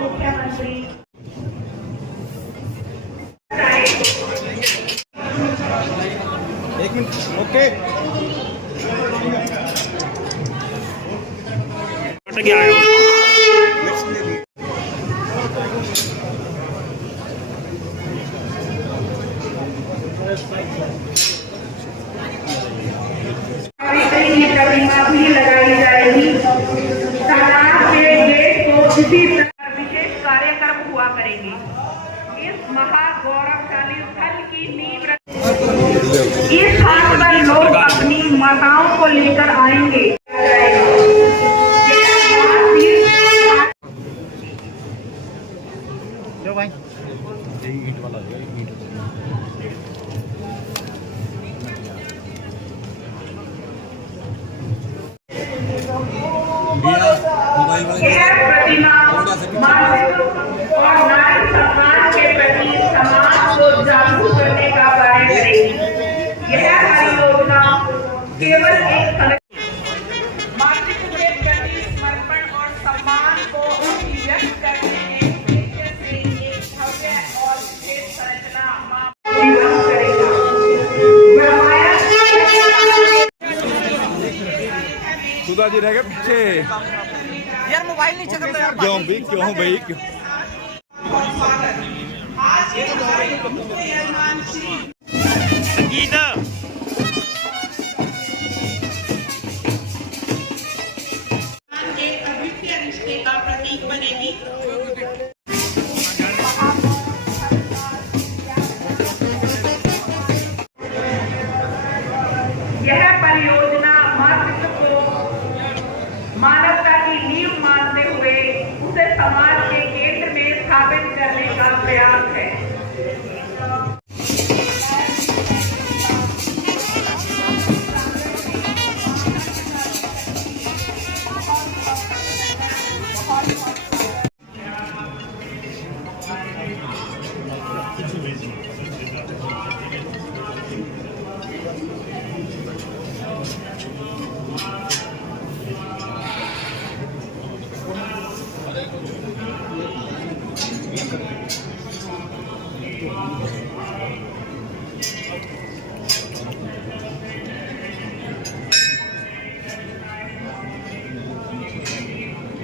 मुख्यमंत्री एक minute okay क्या है भी लगाई जाएगी। तालाब के गेट को इसी तरह विशेष कार्यक्रम हुआ करेंगे। इस महागौरवशाली स्थल की नींव इस स्थान पर लोग अपनी माताओं को लेकर आएंगे। जो भाई ईंट वाला यह प्रतिमा मातृत्व और नारी सम्मान के प्रति समाज को जागरूक करने का कार्य करेगी। यह परियोजना केवल एक मातृत्व के प्रति समर्पण और सम्मान को व्यक्त करने के उद्देश्य से एक भव्य और विशेष संरचना करेगा। सुधा जी रह गए पीछे यार मोबाइल नहीं चल रहा क्यों भाई संगीत के अभिन्न रिश्ते का प्रतीक बनेगी। यह परियोजना मातृत्व को मानवता की नींव मानते हुए उसे समाज के केंद्र में स्थापित करने का प्रयास है।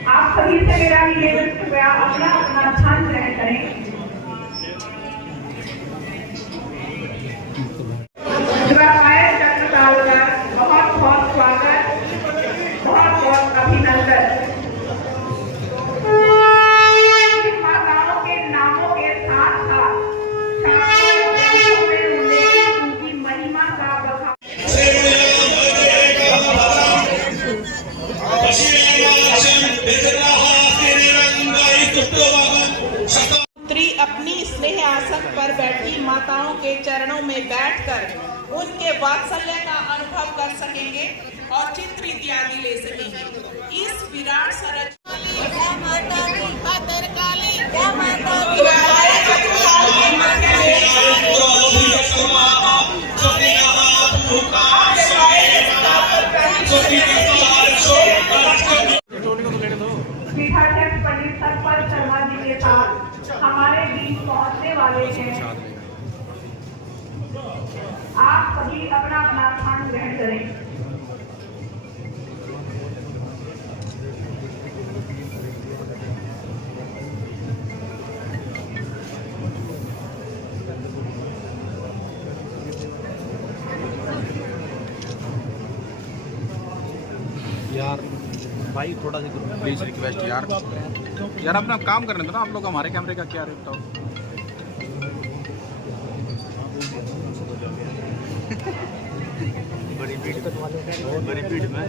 आप सभी से मेरा निवेदन कृपया अपना अपना ध्यान ग्रहण करें। शिवापायन चक्रताल का बहुत बहुत स्वागत, बहुत बहुत अभिनंदन। माताओं के नामों के साथ साथ उनकी महिमा का बखान अपनी स्नेह आसन पर बैठी माताओं के चरणों में बैठकर उनके वात्सल्य का अनुभव कर सकेंगे और चित्र इत्यादि ले सकेंगे। इस विराट संरचना पंडित सतपाल शर्मा जी के साथ हमारे बीच पहुंचने वाले हैं। आप सभी अपना अपना स्थान ग्रहण करें। यार भाई थोड़ा सा प्लीज रिक्वेस्ट यार अपना काम करने दो ना आप लोग। हमारे कैमरे का क्या है बताओ। बड़ी भीड़ में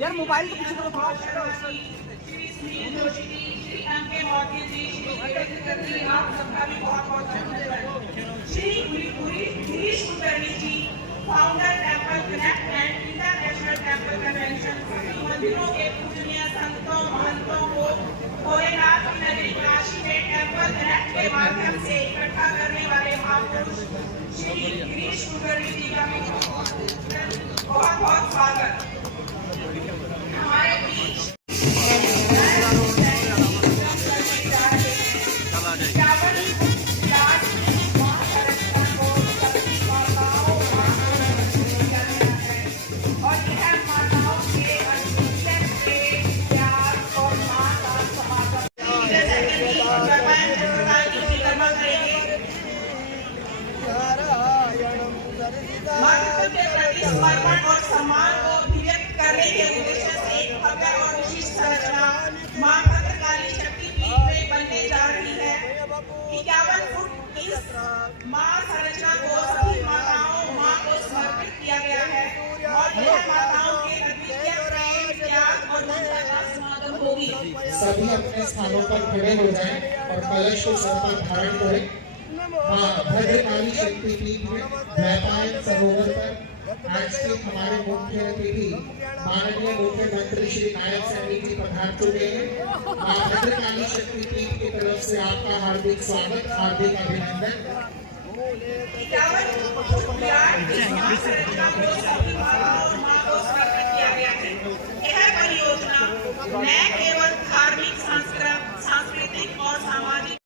यार मोबाइल को पीछे करो थोड़ा। Founder temple connect and international temple convention मंदिरों के पूजनीय संतों महंतों को भोलेनाथ की नगरी काशी में टेंपल कनेक्ट के माध्यम से इकट्ठा करने वाले बहुत बहुत स्वागत हमारे बीच समर्पण और सम्मान को अभिव्यक्त करने के उद्देश्य से एक भव्य और विशिष्ट संरचना मां भद्रकाली शक्तिपीठ में बनने जा रही है। 51 फुट इस मां संरचना को सभी माताओं मां को समर्पित किया गया है और यह माताओं के अद्वितीय प्रेम, त्याग और ममता का समागम होगी। सभी अपने स्थानों पर खड़े हो जाएं और कलश को सर पर धारण करें। मां भद्रकाली शक्तिपीठ द्वैपायन सरोवर पर आज के हमारे मुख्य अतिथि माननीय मुख्यमंत्री श्री नायब सैनी जी पधार चुके हैं। मां भद्रकाली शक्तिपीठ की तरफ से आपका हार्दिक स्वागत, हार्दिक अभिनंदन। यह परियोजना न केवल धार्मिक, सांस्कृतिक और सामाजिक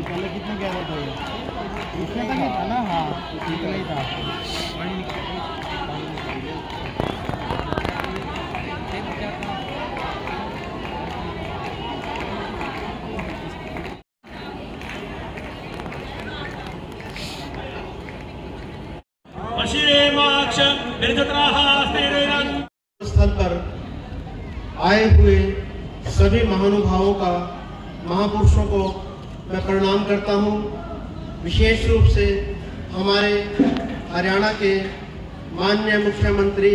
पहले कितना गहरा था ये? इतना तो नहीं था ना। हाँ, इतना ही था। स्थल पर आए हुए सभी महानुभावों का, महापुरुषों को मैं प्रणाम करता हूं। विशेष रूप से हमारे हरियाणा के माननीय मुख्यमंत्री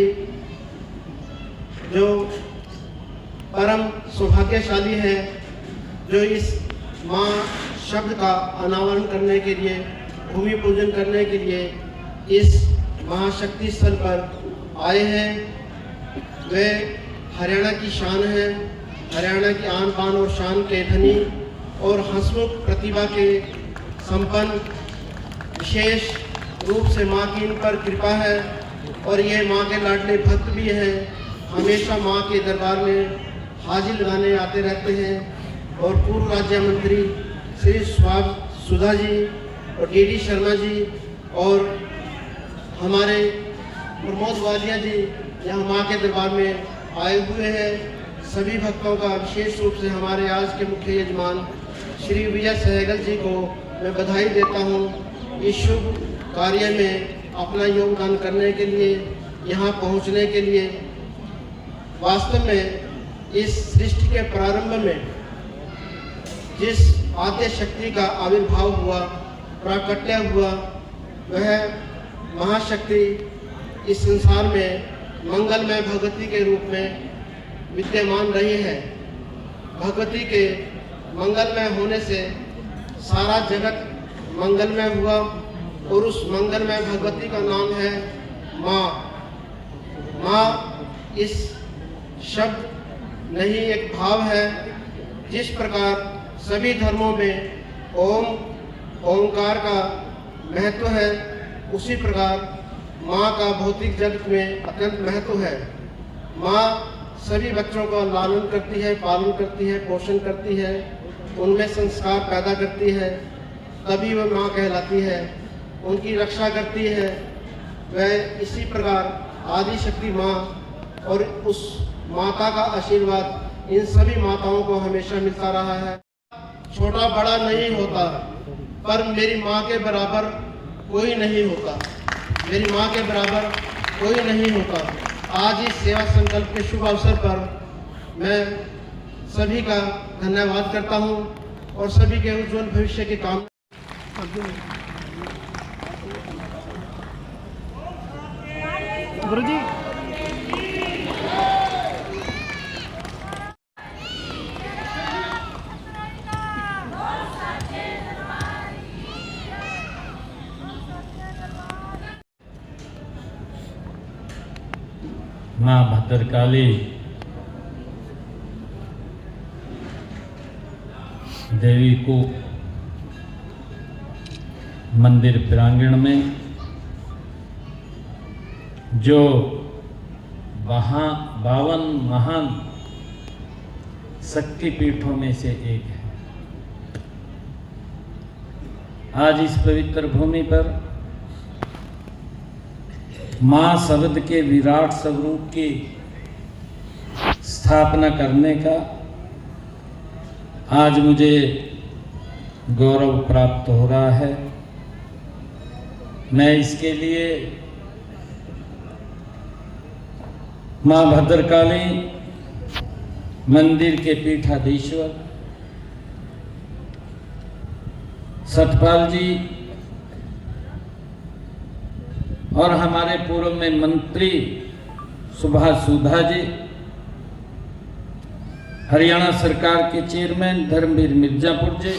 जो परम सौभाग्यशाली है, जो इस मां शब्द का अनावरण करने के लिए, भूमि पूजन करने के लिए इस महाशक्ति स्थल पर आए हैं। वे हरियाणा की शान है, हरियाणा की आन बान और शान के धनी और हंसमुख प्रतिभा के संपन्न। विशेष रूप से माँ की इन पर कृपा है और ये माँ के लाडले भक्त भी हैं। हमेशा माँ के दरबार में हाजिर लगाने आते रहते हैं। और पूर्व राज्य मंत्री श्री सुधा जी और डी शर्मा जी और हमारे प्रमोद वालिया जी यहाँ माँ के दरबार में आए हुए हैं। सभी भक्तों का विशेष रूप से हमारे आज के मुख्य यजमान श्री विजय सहगल जी को मैं बधाई देता हूँ। इस शुभ कार्य में अपना योगदान करने के लिए, यहाँ पहुँचने के लिए। वास्तव में इस सृष्टि के प्रारंभ में जिस आद्य शक्ति का आविर्भाव हुआ, प्राकट्य हुआ, वह महाशक्ति इस संसार में मंगलमय भगवती के रूप में विद्यमान रही है। भगवती के मंगलमय होने से सारा जगत मंगलमय हुआ और उस मंगलमय भगवती का नाम है माँ। माँ इस शब्द नहीं, एक भाव है। जिस प्रकार सभी धर्मों में ओंकार का महत्व है, उसी प्रकार माँ का भौतिक जगत में अत्यंत महत्व है। माँ सभी बच्चों का लालन करती है, पालन करती है, पोषण करती है, उनमें संस्कार पैदा करती है, तभी वह माँ कहलाती है। उनकी रक्षा करती है। वह इसी प्रकार आदि शक्ति माँ और उस माता का आशीर्वाद इन सभी माताओं को हमेशा मिलता रहा है। छोटा बड़ा नहीं होता, पर मेरी माँ के बराबर कोई नहीं होता। मेरी माँ के बराबर कोई नहीं होता। आज इस सेवा संकल्प के शुभ अवसर पर मैं सभी का धन्यवाद करता हूँ और सभी के उज्जवल भविष्य की कामना। गुरुजी मां भद्रकाली देवी को मंदिर प्रांगण में जो 52 महान शक्तिपीठों में से एक है, आज इस पवित्र भूमि पर मां शब्द के विराट स्वरूप की स्थापना करने का आज मुझे गौरव प्राप्त हो रहा है। मैं इसके लिए मां भद्रकाली मंदिर के पीठाधीश्वर सतपाल जी और हमारे पूर्व में मंत्री सुभाष सुधा जी, हरियाणा सरकार के चेयरमैन धर्मवीर मिर्जापुर जी,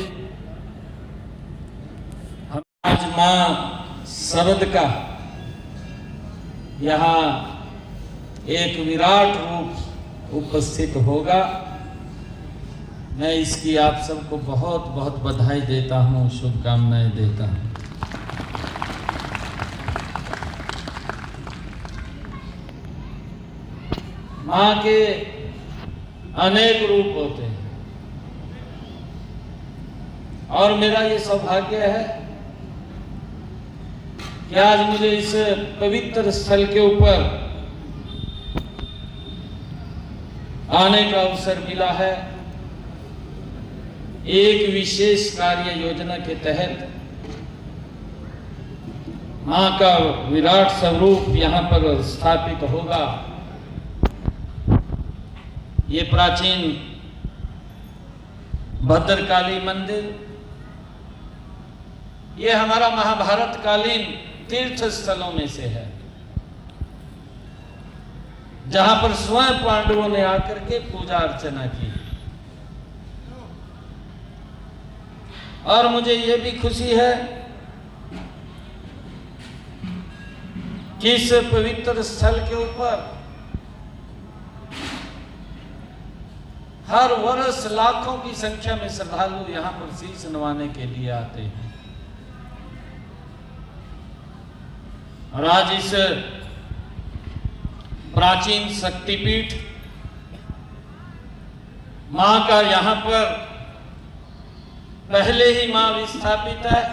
हम आज मां शब्द का यहाँ एक विराट रूप उपस्थित होगा। मैं इसकी आप सबको बहुत बहुत बधाई देता हूँ, शुभकामनाएं देता हूँ। मां के अनेक रूप होते हैं और मेरा ये सौभाग्य है कि आज मुझे इस पवित्र स्थल के ऊपर आने का अवसर मिला है। एक विशेष कार्य योजना के तहत मां का विराट स्वरूप यहां पर स्थापित होगा। ये प्राचीन भद्रकाली मंदिर, ये हमारा महाभारत कालीन तीर्थ स्थलों में से है, जहां पर स्वयं पांडवों ने आकर के पूजा अर्चना की। और मुझे ये भी खुशी है कि इस पवित्र स्थल के ऊपर हर वर्ष लाखों की संख्या में श्रद्धालु यहां पर शीश नवाने के लिए आते हैं। और आज इस प्राचीन शक्तिपीठ मां का यहां पर पहले ही मां विस्थापित है।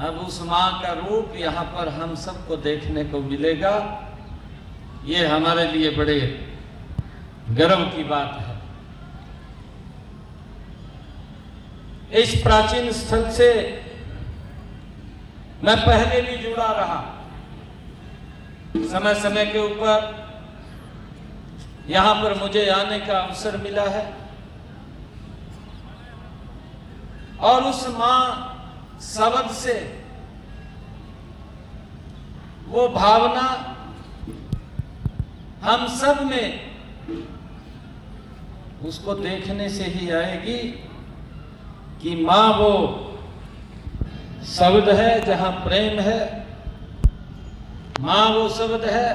अब उस मां का रूप यहां पर हम सबको देखने को मिलेगा। ये हमारे लिए बड़े गर्व की बात है। इस प्राचीन स्थल से मैं पहले भी जुड़ा रहा, समय समय के ऊपर यहां पर मुझे आने का अवसर मिला है और उस मां शब्द से वो भावना हम सब में उसको देखने से ही आएगी कि मां वो शब्द है जहां प्रेम है, मां वो शब्द है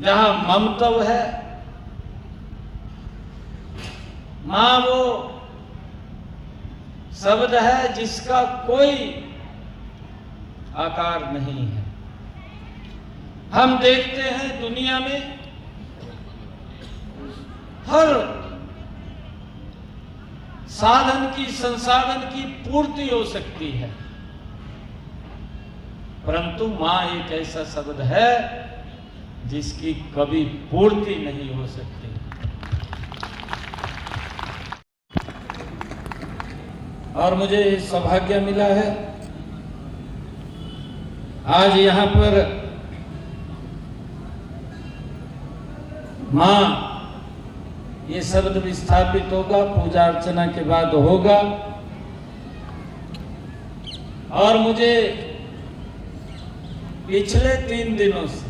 जहां ममत्व है, मां वो शब्द है जिसका कोई आकार नहीं है। हम देखते हैं दुनिया में हर साधन की, संसाधन की पूर्ति हो सकती है, परंतु मां एक ऐसा शब्द है जिसकी कभी पूर्ति नहीं हो सकती। और मुझे सौभाग्य मिला है आज यहां पर मां ये शब्द विस्थापित होगा, पूजा अर्चना के बाद होगा। और मुझे पिछले 3 दिनों से,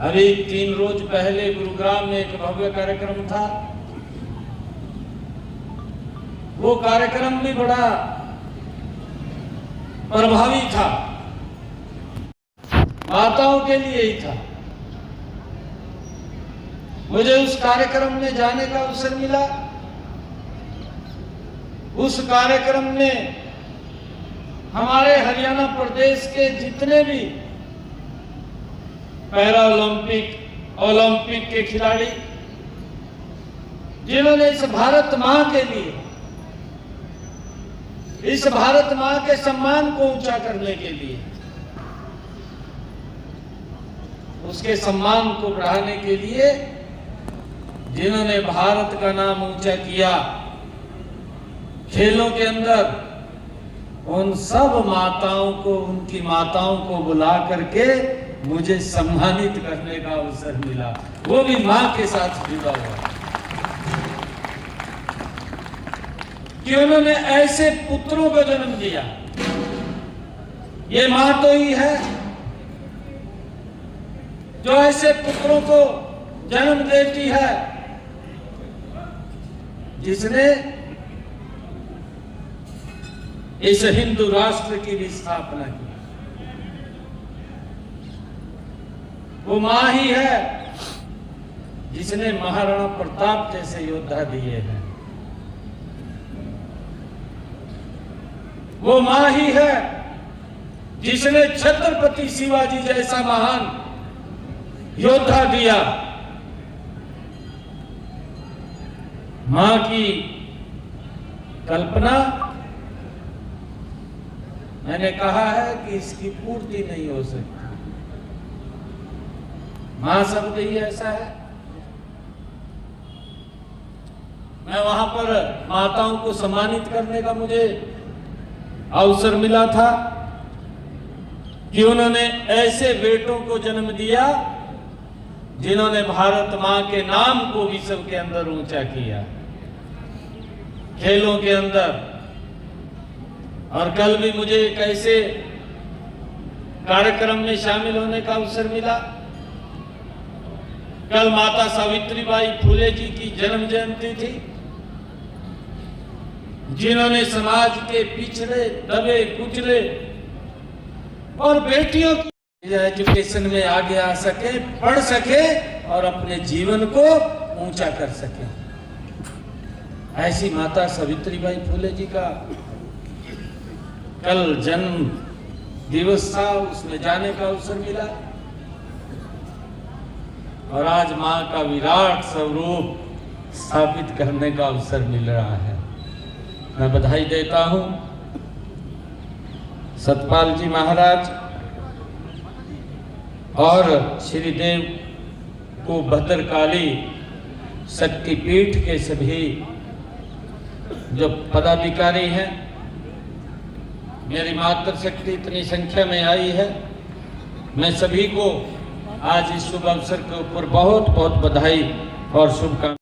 अभी 3 रोज पहले गुरुग्राम में एक भव्य कार्यक्रम था, वो कार्यक्रम भी बड़ा प्रभावी था। माताओं के लिए ही था। मुझे उस कार्यक्रम में जाने का अवसर मिला। उस कार्यक्रम में हमारे हरियाणा प्रदेश के जितने भी पैरा ओलंपिक के खिलाड़ी, जिन्होंने इस भारत मां के लिए, इस भारत मां के सम्मान को ऊंचा करने के लिए, उसके सम्मान को बढ़ाने के लिए जिन्होंने भारत का नाम ऊंचा किया खेलों के अंदर, उन सब माताओं को, उनकी माताओं को बुला करके मुझे सम्मानित करने का अवसर मिला, वो भी मां के साथ जुड़ा हुआ, कि उन्होंने ऐसे पुत्रों को जन्म दिया। ये मां तो ही है जो ऐसे पुत्रों को जन्म देती है जिसने इस हिंदू राष्ट्र की भी स्थापना की। वो मां ही है जिसने महाराणा प्रताप जैसे योद्धा दिए हैं। वो मां ही है जिसने छत्रपति शिवाजी जैसा महान योद्धा दिया। मां की कल्पना, मैंने कहा है कि इसकी पूर्ति नहीं हो सकती। मां शब्द ही ऐसा है। मैं वहां पर माताओं को सम्मानित करने का मुझे अवसर मिला था कि उन्होंने ऐसे बेटों को जन्म दिया जिन्होंने भारत मां के नाम को विश्व के अंदर ऊंचा किया, खेलों के अंदर। और कल भी मुझे एक ऐसे कार्यक्रम में शामिल होने का अवसर मिला। कल माता सावित्रीबाई फुले जी की जन्म जयंती थी, जिन्होंने समाज के पिछड़े, दबे कुचले और बेटियों की एजुकेशन में आगे आ सके, पढ़ सके और अपने जीवन को ऊंचा कर सके। ऐसी माता सावित्रीबाई फुले जी का कल जन्म दिवस था, उसमें जाने का अवसर मिला। और आज मां का विराट स्वरूप स्थापित करने का अवसर मिल रहा है। मैं बधाई देता हूं सतपाल जी महाराज और श्रीदेव को भद्रकाली शक्तिपीठ के सभी जो पदाधिकारी हैं। मेरी मातृशक्ति इतनी संख्या में आई है। मैं सभी को आज इस शुभ अवसर के ऊपर बहुत बहुत बधाई और शुभकामनाएं।